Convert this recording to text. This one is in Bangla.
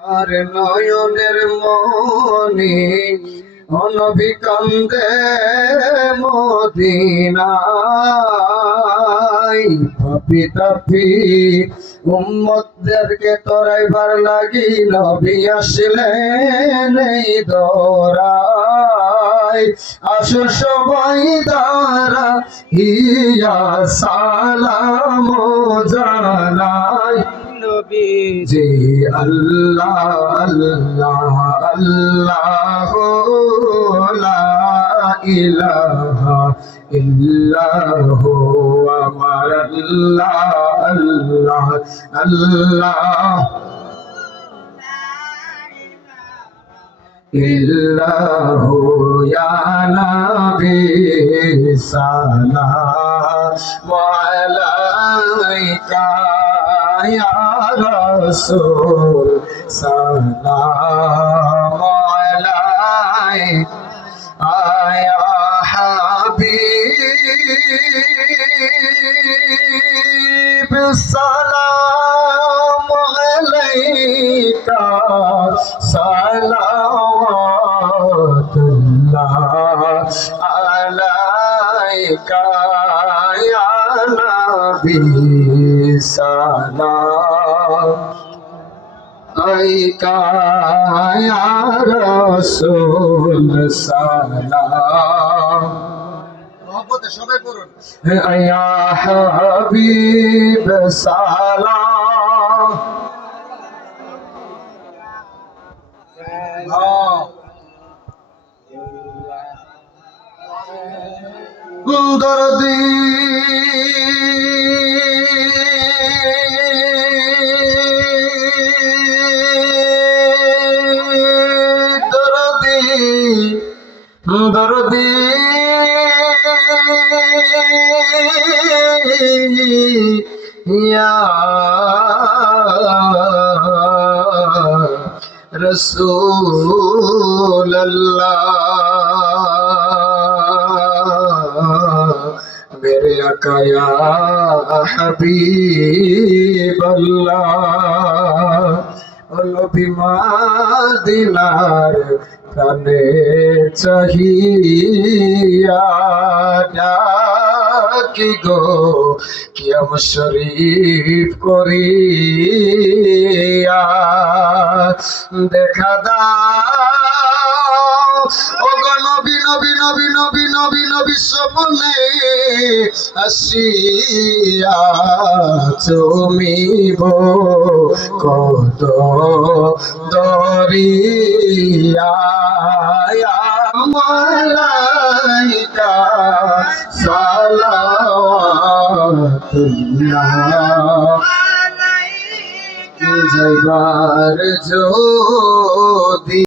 আর নয়নের মনি অনবি কান্দে মদিনায় পাপি তাপি উম্মতদেরকে তরাইবার লাগি নবী আসলেন এই দরায় আসো সবাই দাঁড়া ইয়া সালাম জানাই নবীজি আল্লাহ আল্লাহ আল্লাহ লা ইলাহা ইল্লাহু আমার আল্লাহ আল্লাহ আল্লাহ ইল্লাহু ইয়া নবী সালাম আলাইকা ইয়া রাসূল সালাম আলাইকা ইয়া হাবিব সালাম আলাইকা সালাওয়াতুল্লাহ আলাইকা ইয়া নবী সালাম আলাইকা ইয়া রাসূল সালাম মহব্বতে সবাই পড়ুন ইয়া হাবিব সালাম দরদি দরদি ইয়া রসূল अल्लाह मेरे आका या हबीब अल्लाह नबी मदीनार प्राणे चाहिया डाकी गो कियाम शरीफ करिया দেখা দাও ওগো নবী নবী নবী নবী নবী নবী স্বপ্নে আসিয়া চুমিব কত দরিয়া মালাইকা সালাওয়াতুল্লাহ যাইবার যদি